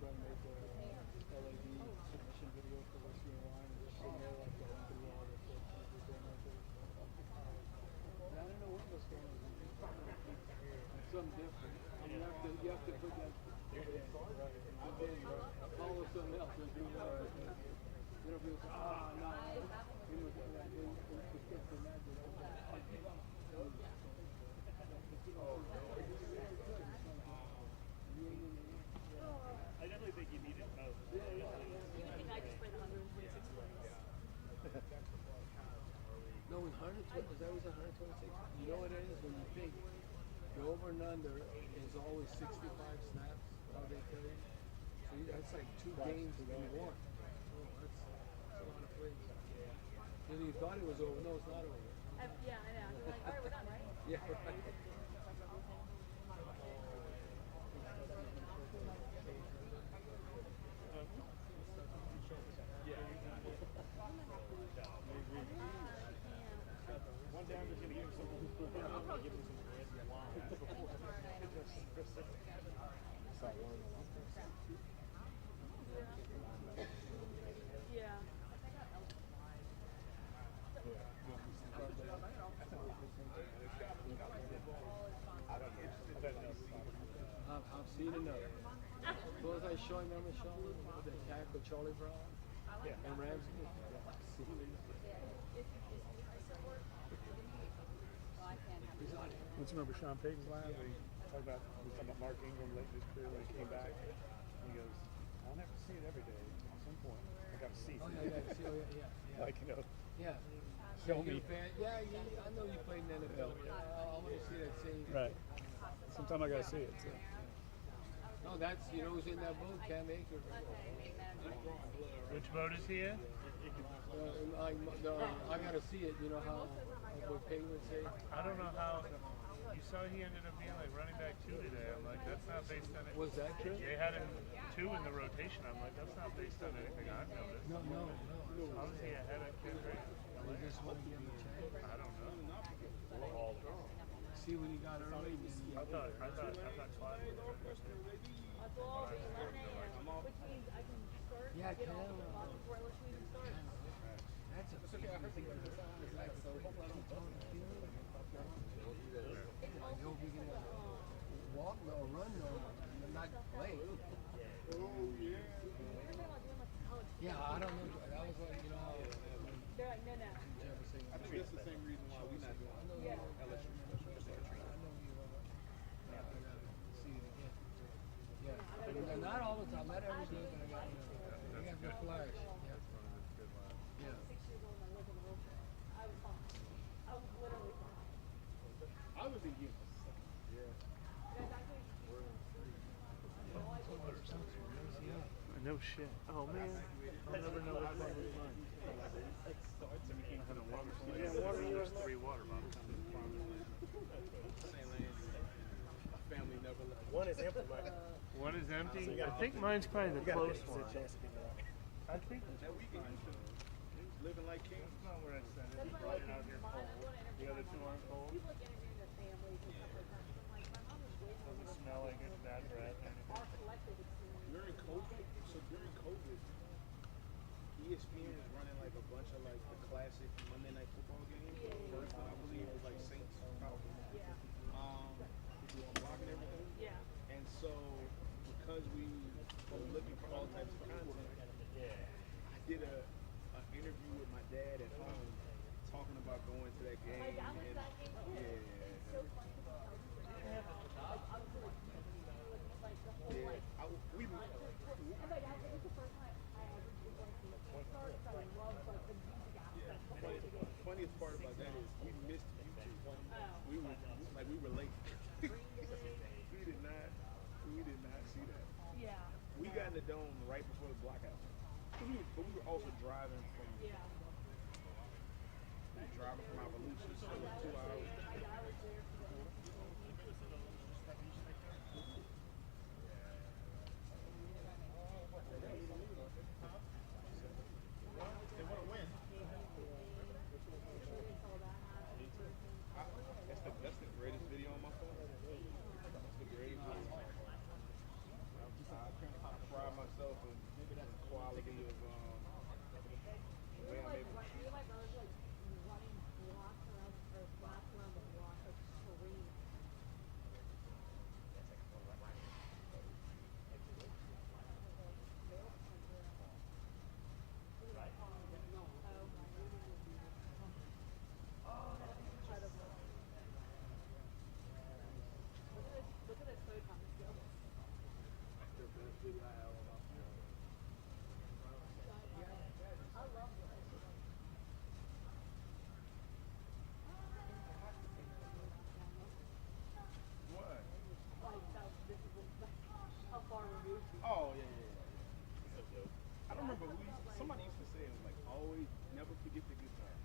try to make a LAD submission video for the rest of your line and just sit there like going through all the things you're doing out there. And I don't know what those cameras are. It's something different. I mean, you have to put that. Call it something else. Or do that. You know, people say, no. You know, they can't imagine. I definitely think you needed both. You think I just played 126 plays? No, in 120, that was 126. You know what it is when you think the over and under is always 65 snaps how they play. So that's like 2 games in one. Oh, that's a lot of plays. And you thought it was over. No, it's not over. Yeah, I know. I'm like, all right, we're done, right? Yeah, right. One down is going to give him some rest and wow. Yeah. I've seen enough. Those I showing them the show, the attack with Charlie Brown and Ramsey. I've seen enough. Don't you remember Sean Payton's line where he talked about Mark Ingram late in his career when he came back? And he goes, I'll never see it every day. At some point, I got to see it. Oh, yeah. Like, you know. Yeah. Show me. Yeah, I know you played in the NFL. I want to see that same. Right. Sometime I got to see it. So. No, that's, you know who's in that boat? Cam Akers. Which boat is he in? I got to see it. You know how what Payne would say? I don't know how. You saw he ended up being like running back 2 today. I'm like, that's not based on it. Was that true? They had him 2 in the rotation. I'm like, that's not based on anything I've noticed. No. How is he ahead of Ken Ray? They just want to give him a chance. I don't know. See what he got early. I thought Clyde was Which means I can start. Yeah, get all Cam. the boxes before I let you even start. That's a okay. I heard the like so. I hope he can walk or run or not play. Yeah, I don't know. That was like, you know how. They're like, no. I think that's the same reason why we're not doing Yeah. LSU. Yeah, not all the time, not every day, but I got the flash. Yeah. Yeah. 6 years old and I lived in a wheelchair. I was fine. I was literally fine. I was in units. No shit. Oh man. I'll never know which one was mine. I had a water. Yeah, water. There's 3 water bottles. Family never left. One is empty, Mike. One is empty. I think mine's probably the close one. I think That weekend, living like kings. that's not where I said it. He brought it out here cold. The other 2 aren't cold. People like interviewing their families and stuff like that. I'm like, my mom was raised in Doesn't smell like it's bad breath or anything. our collective experience. During COVID, ESPN was running like a bunch of like the classic Monday Night Football games. First one, I believe, was like Saints Falcons. People on block and everything. Yeah. And so, because we were looking for all types of content, I did an interview with my dad at home, talking about going to that game. My dad went to that game too. Yeah. It's so funny because I was like, I was like, like the whole Yeah. like. We And my dad, it was the first time I ever did one to the start, so I love like the music aspect of the game. funniest part about that is we missed YouTube. We were late. we did not see that. Yeah. We got in the dome right before the blackout. But we were also driving from Appaloosa, so it was 2 hours. My dad was there for the That's the greatest video on my phone. That's the greatest video. I kind of cried video I have on my phone. What? Oh yeah. I don't remember somebody used to say it was like always never forget the good times.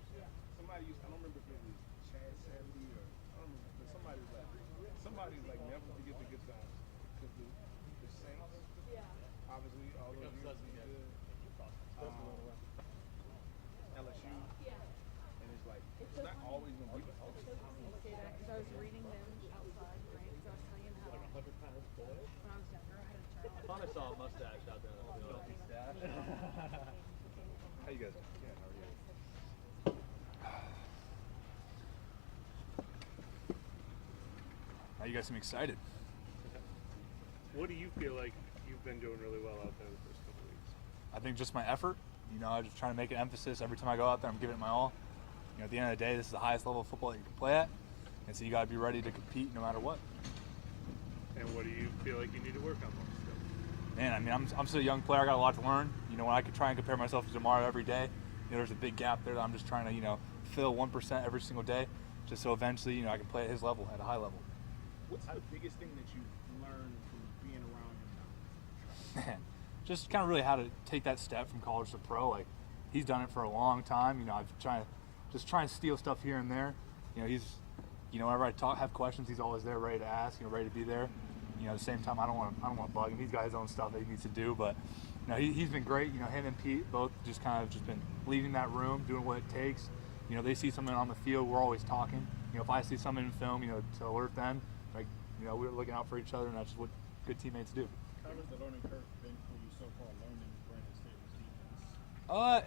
Somebody used I don't remember if it was Chad Sandy or I don't remember, but somebody's like never forget the good times because the Saints obviously all those years was good. LSU and it's like it's not always gonna be like Because I was reading them outside, right? Because I was telling him how when I was younger, I had a child. I thought I saw a mustache out there. How you guys doing? Yeah, how are you? You guys seem excited. What do you feel like you've been doing really well out there the first couple of weeks? I think just my effort. I'm just trying to make an emphasis every time I go out there. I'm giving it my all. At the end of the day, this is the highest level of football that you can play at, and so you got to be ready to compete no matter what. And what do you feel like you need to work on most still? Man, I'm still a young player. I got a lot to learn. When I could try and compare myself to Jamar every day, there's a big gap there that I'm just trying to fill 1% every single day, just so eventually I can play at his level, at a high level. What's the biggest thing that you've learned from being around him now? Man, just kind of really how to take that step from college to pro. Like, he's done it for a long time. I've try and steal stuff here and there. He's, whenever I have questions, he's always there, ready to ask, ready to be there. At the same time, I don't want to bug him. He's got his own stuff that he needs to do, but he's been great. Him and Pete both just been leading that room, doing what it takes. They see something on the field, we're always talking. If I see something in film, to alert them, we're looking out for each other, and that's just what good teammates do. How has the learning curve been for you so far, learning Brandon Staley's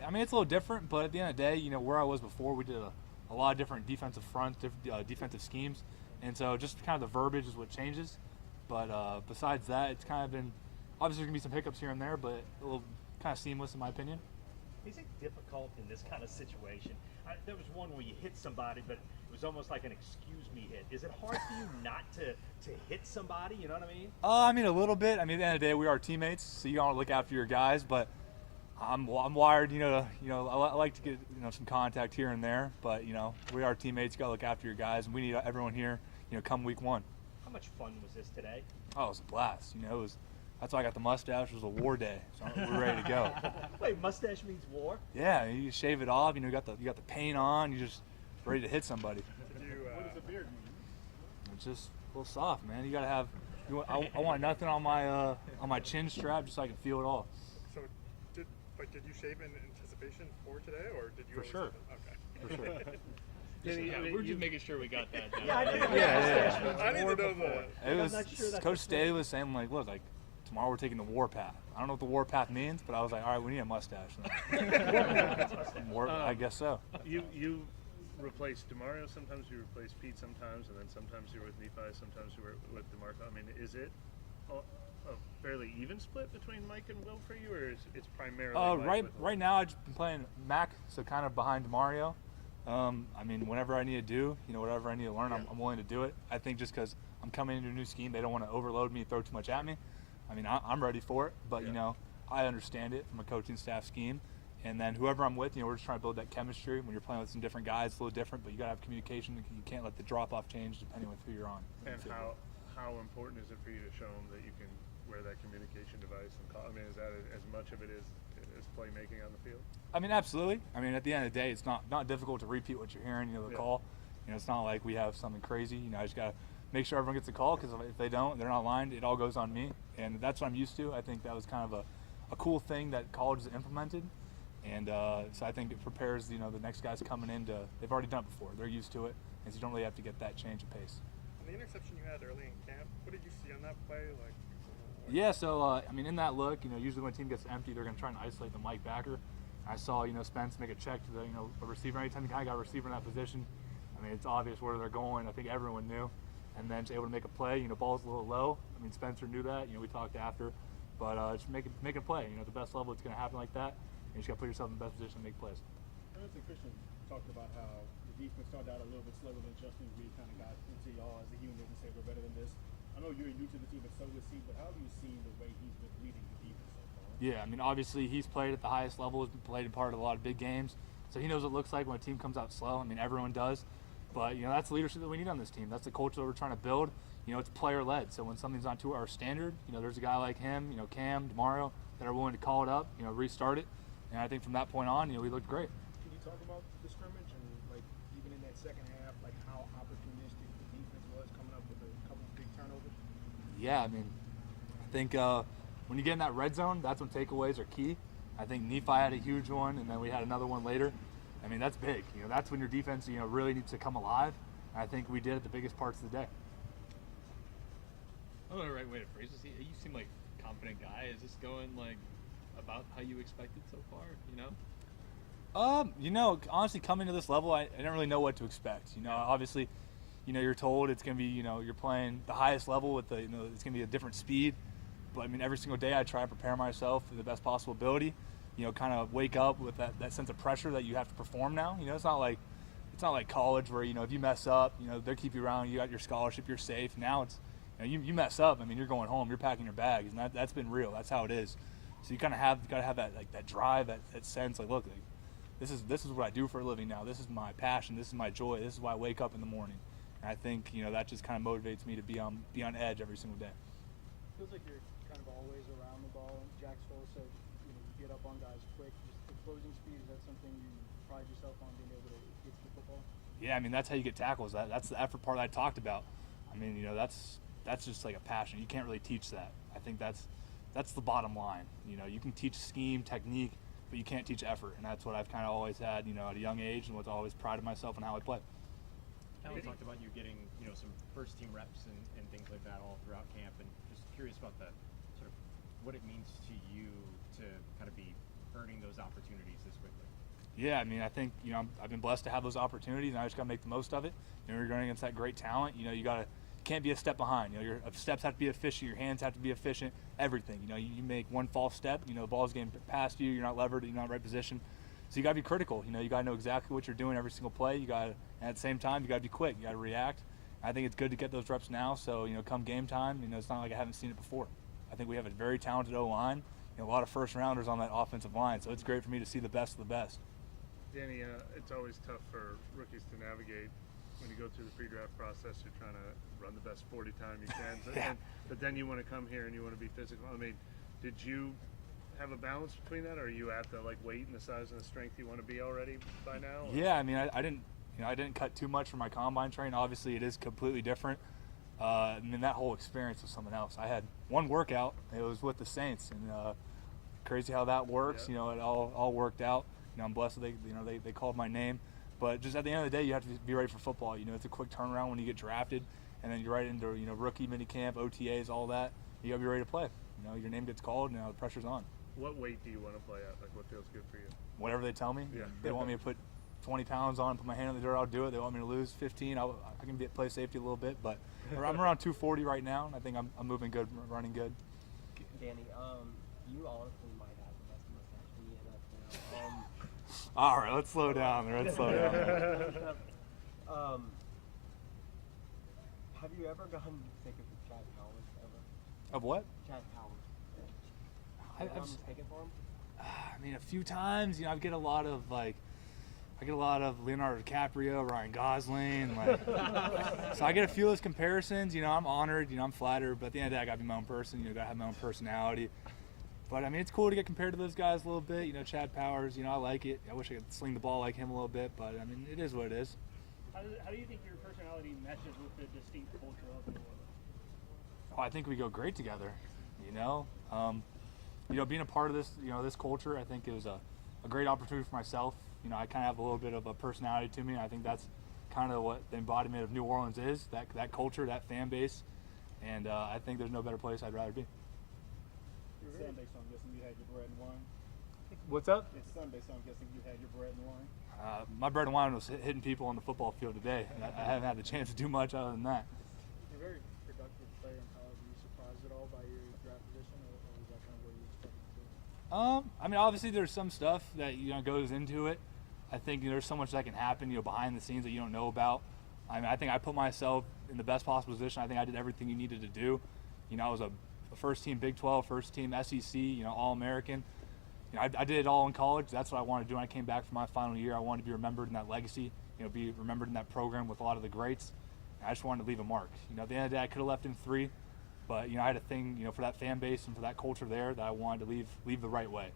defense? It's a little different, but at the end of the day, where I was before, we did a lot of different defensive fronts, defensive schemes, and so just kind of the verbiage is what changes. But besides that, it's kind of been, obviously there's going to be some hiccups here and there, but a little kind of seamless in my opinion. Is it difficult in this kind of situation? There was one where you hit somebody, but it was almost like an excuse me hit. Is it hard for you not to hit somebody? You know what I mean? A little bit. At the end of the day, we are teammates, so you got to look after your guys. But I'm wired, I like to get some contact here and there. But we are teammates. You got to look after your guys, and we need everyone here. Come week one. How much fun was this today? Oh, it was a blast. That's why I got the mustache. It was a war day, so we're ready to go. Wait, mustache means war? Yeah, you shave it off. You got the paint on. You're just ready to hit somebody. What does a beard mean? It's just a little soft, man. You gotta have. I want nothing on my chin strap, just so I can feel it all. So, did you shave in anticipation for today, or did you? For sure. Okay. For sure. We're just making sure we got that down. I need to know that. It was Coach Staley was saying look, tomorrow we're taking the war path. I don't know what the war path means, but I was like, all right, we need a mustache. I guess so. You replace DeMario sometimes, you replace Pete sometimes, and then sometimes you're with Nephi, sometimes you're with DeMarco. I mean, is it a fairly even split between Mike and Will for you, or is it's primarily right now I've just been playing Mac, so kind of behind DeMario. Whenever I need to do, whatever I need to learn, I'm willing to do it. I think just because I'm coming into a new scheme, they don't want to overload me, throw too much at me. I'm ready for it, but I understand it from a coaching staff scheme. And then whoever I'm with, we're just trying to build that chemistry. When you're playing with some different guys, it's a little different, but you gotta have communication. You can't let the drop-off change depending on who you're on. And how important is it for you to show them that you can wear that communication device and call? Is that as much of it as playmaking on the field? Absolutely. At the end of the day, it's not difficult to repeat what you're hearing. The call. It's not like we have something crazy. I just gotta make sure everyone gets a call, because if they don't, they're not lined. It all goes on me, and that's what I'm used to. I think that was kind of a cool thing that college has implemented, and so I think it prepares the next guys coming in they've already done it before. They're used to it, and so you don't really have to get that change of pace. And the interception you had early in camp, what did you see on that play? Yeah, so in that look, usually when a team gets empty, they're going to try and isolate the Mike backer. I saw Spence make a check to the a receiver. Anytime the guy got a receiver in that position, it's obvious where they're going. I think everyone knew, and then just able to make a play. Ball's a little low. Spencer knew that. We talked after, but just make a play. At the best level, it's going to happen like that. You just got to put yourself in the best position to make plays. Jonathan Christian talked about how the defense started out a little bit slower than Justin Reed kind of got into y'all as a unit and said we're better than this. I know you're new to the team, but so is he. But how have you seen the way he's been leading the defense so far? Yeah, I mean, obviously he's played at the highest level, has played a part of a lot of big games, so he knows what it looks like when a team comes out slow. I mean, everyone does, but that's the leadership that we need on this team. That's the culture that we're trying to build. It's player-led, so when something's not to our standard, there's a guy like him, Cam, DeMario, that are willing to call it up, restart it, and I think from that point on, we looked great. Can you talk about the scrimmage and like even in that second half, like how opportunistic the defense was coming up with a couple of big turnovers? Yeah, I mean, I think when you get in that red zone, that's when takeaways are key. I think Nephi had a huge one, and then we had another one later. I mean, that's big. That's when your defense, really needs to come alive. And I think we did at the biggest parts of the day. I don't know the right way to phrase this. You seem like a confident guy. Is this going like about how you expected so far? Honestly, coming to this level, I didn't really know what to expect. Obviously, you're told it's going to be, you're playing the highest level with it's going to be a different speed. But I mean, every single day I try to prepare myself to the best possible ability. Kind of wake up with that sense of pressure that you have to perform now. It's not like college where if you mess up, they keep you around. You got your scholarship, you're safe. Now it's you mess up. I mean, you're going home. You're packing your bags, and that's been real. That's how it is. So you kind of gotta have that that drive, that sense. Look, this is what I do for a living now. This is my passion. This is my joy. This is why I wake up in the morning. And I think that just kind of motivates me to be on edge every single day. Feels like you're kind of always around the ball. And Jack Stoll said, you get up on guys quick. Just the closing speed, is that something you pride yourself on being able to get to the football? Yeah, I mean, that's how you get tackles. That's the effort part I talked about. I mean, that's just like a passion. You can't really teach that. I think that's the bottom line. You can teach scheme, technique, but you can't teach effort, and that's what I've kind of always had, at a young age, and what's always prided myself on how I play. Alan talked about you getting, some first team reps and things like that all throughout camp, and just curious about that, sort of what it means to you to kind of be earning those opportunities this quickly. Yeah, I mean, I think, I've been blessed to have those opportunities, and I just got to make the most of it. You're going against that great talent. You can't be a step behind. Your steps have to be efficient. Your hands have to be efficient. Everything. You make one false step. The ball's getting past you. You're not levered. You're not in the right position. So you got to be critical. You got to know exactly what you're doing every single play. And at the same time, you got to be quick. You got to react. I think it's good to get those reps now. So come game time, it's not like I haven't seen it before. I think we have a very talented O-line. A lot of first rounders on that offensive line. So it's great for me to see the best of the best. Danny, it's always tough for rookies to navigate. When you go through the pre-draft process, you're trying to run the best 40 time you can, but then you want to come here and you want to be physical. I mean, did you have a balance between that, or are you at the weight and the size and the strength you want to be already by now? Or? Yeah, I mean, I didn't cut too much from my combine training. Obviously, it is completely different. I mean, that whole experience was something else. I had one workout. It was with the Saints, and crazy how that works. It all worked out. I'm blessed that they called my name. But just at the end of the day, you have to be ready for football. It's a quick turnaround when you get drafted, and then you're right into rookie minicamp, OTAs, all that. You gotta be ready to play. Your name gets called, and the pressure's on. What weight do you want to play at? What feels good for you? Whatever they tell me. Yeah. They want me to put 20 pounds on, put my hand in the dirt, I'll do it. They want me to lose 15, I can play safety a little bit. But I'm around 240 right now, and I think I'm moving good, running good. Danny, you honestly might have the best mustache in the NFL. All right, let's slow down. Let's slow down. Have you ever gotten mistaken for Chad Powers ever? Of what? Chad Powers. I've mistaken for him? I mean, a few times. I get a lot of Leonardo DiCaprio, Ryan Gosling. So I get a few of those comparisons. I'm honored. I'm flattered. But at the end of the day, I gotta be my own person. Gotta have my own personality. But I mean, it's cool to get compared to those guys a little bit. Chad Powers. I like it. I wish I could sling the ball like him a little bit. But I mean, it is what it is. How do you think your personality meshes with the distinct culture of the world? Oh, I think we go great together. Being a part of this, this culture, I think is a great opportunity for myself. I kind of have a little bit of a personality to me. I think that's kind of what the embodiment of New Orleans is, that culture, that fan base. And I think there's no better place I'd rather be. It's Sunday, so I'm guessing you had your bread and wine. What's up? It's Sunday, so I'm guessing you had your bread and wine. My bread and wine was hitting people on the football field today. I haven't had the chance to do much other than that. You're a very productive player in college. Were you surprised at all by your draft position, or was that kind of where you expected to be? I mean, obviously there's some stuff that goes into it. I think there's so much that can happen, behind the scenes that you don't know about. I mean, I think I put myself in the best possible position. I think I did everything you needed to do. You know, I was a first-team Big 12, first-team SEC, you know, All-American. You know, I did it all in college. That's what I wanted to do when I came back for my final year. I wanted to be remembered in that legacy, you know, be remembered in that program with a lot of the greats. And I just wanted to leave a mark. You know, at the end of the day, I could have left in 3, but, you know, I had a thing, you know, for that fan base and for that culture there that I wanted to leave the right way.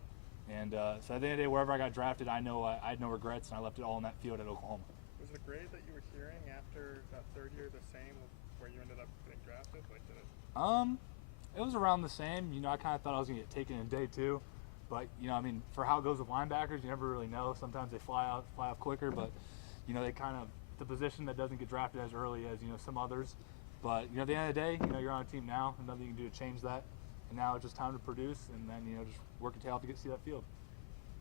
And so at the end of the day, wherever I got drafted, I know I had no regrets, and I left it all in that field at Oklahoma. Was the grade that you were hearing after that third year the same of where you ended up getting drafted? Like, did it? It was around the same. You know, I kind of thought I was going to get taken in day 2. But, you know, I mean, for how it goes with linebackers, you never really know. Sometimes they fly off quicker, but, you know, they kind of, the position that doesn't get drafted as early as, you know, some others. But, you know, at the end of the day, you know, you're on a team now, and nothing you can do to change that. And now it's just time to produce, and then, you know, just work your tail off to see that field.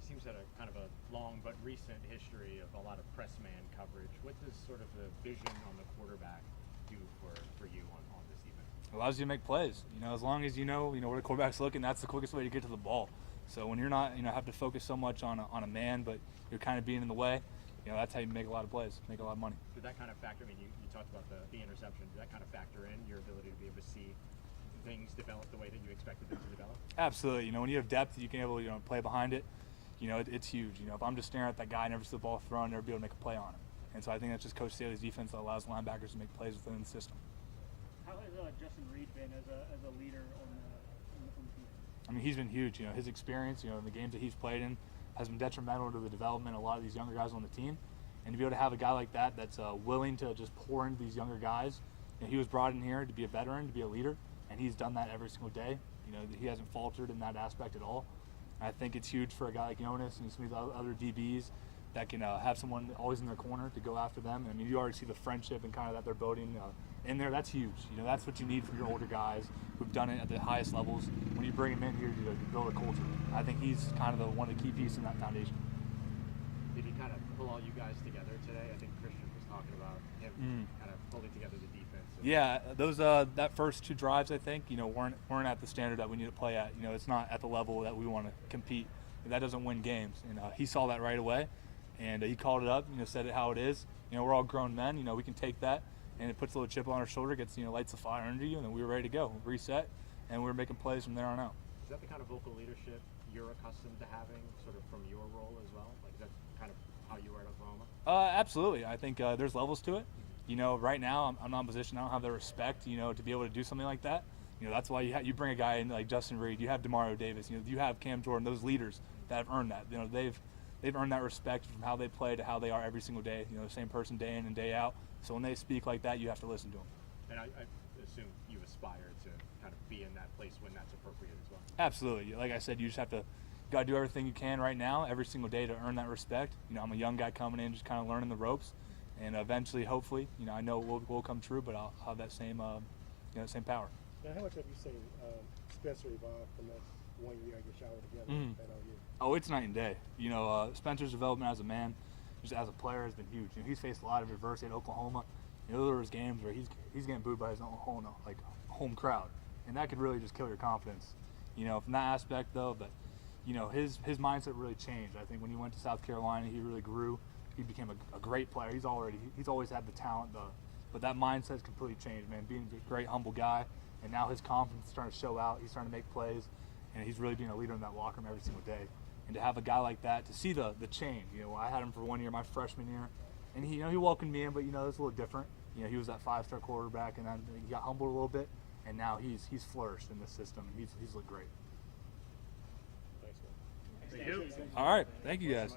Seems that a kind of a long but recent history of a lot of press man coverage. What does sort of the vision on the quarterback do for you on this defense? It allows you to make plays. You know, as long as you know where the quarterback's looking, that's the quickest way to get to the ball. So when you're not, you know, have to focus so much on a man, but you're kind of being in the way, you know, that's how you make a lot of plays, make a lot of money. Did that kind of factor? I mean, you talked about the interception. Did that kind of factor in your ability to be able to see things develop the way that you expected them to develop? Absolutely. You know, when you have depth, you can able to, you know, play behind it. You know, it's huge. You know, if I'm just staring at that guy, never see the ball thrown, never be able to make a play on it. And so I think that's just Coach Staley's defense that allows linebackers to make plays within the system. How has Justin Reed been as a leader on the team? I mean, he's been huge. You know, his experience, you know, in the games that he's played in, has been detrimental to the development of a lot of these younger guys on the team. And to be able to have a guy like that that's willing to just pour into these younger guys, you know, he was brought in here to be a veteran, to be a leader, and he's done that every single day. You know, he hasn't faltered in that aspect at all. I think it's huge for a guy like Jonas and some of these other DBs that can have someone always in their corner to go after them. I mean, you already see the friendship and kind of that they're building in there. That's huge. You know, that's what you need from your older guys who've done it at the highest levels. When you bring them in here to build a culture, I think he's kind of one of the key pieces in that foundation. Did he kind of pull all you guys together today? I think Christian was talking about him kind of pulling together the defense. Yeah, those that first 2 drives, I think, you know, weren't at the standard that we need to play at. You know, it's not at the level that we want to compete. That doesn't win games, and he saw that right away, and he called it up. You know, said it how it is. You know, we're all grown men. You know, we can take that, and it puts a little chip on our shoulder, gets, you know, lights a fire under you, and then we were ready to go, reset, and we were making plays from there on out. Is that the kind of vocal leadership you're accustomed to having, sort of from your role as well? Like, is that kind of how you were at Oklahoma? Absolutely. I think there's levels to it. You know, right now I'm not in a position. I don't have the respect, you know, to be able to do something like that. You know, that's why you bring a guy in like Justin Reed. You have Demario Davis. You know, you have Cam Jordan. Those leaders that have earned that. You know, they've earned that respect from how they play to how they are every single day. You know, the same person day in and day out. So when they speak like that, you have to listen to them. And I assume you aspire to kind of be in that place when that's appropriate as well. Absolutely. Like I said, you just have to got to do everything you can right now, every single day, to earn that respect. You know, I'm a young guy coming in, just kind of learning the ropes. And eventually, hopefully, you know, I know it will come true, but I'll have that same, you know, same power. Now, how much have you seen Spencer evolve from that 1 year I guess y'all were together at OU? Oh, it's night and day. You know, Spencer's development as a man, just as a player, has been huge. You know, he's faced a lot of adversity at Oklahoma. You know, there was games where he's getting booed by his own home crowd, and that could really just kill your confidence. You know, from that aspect though, but you know, his mindset really changed. I think when he went to South Carolina, he really grew. He became a great player. He's always had the talent, but that mindset's completely changed, man. Being a great, humble guy, and now his confidence is starting to show out. He's starting to make plays, and he's really being a leader in that locker room every single day. And to have a guy like that, to see the change. You know, I had him for 1 year, my freshman year, and he welcomed me in, but you know, it's a little different. You know, he was that 5-star quarterback, and then he got humbled a little bit, and now he's flourished in this system, and he's looked great. Thank you. All right, thank you guys.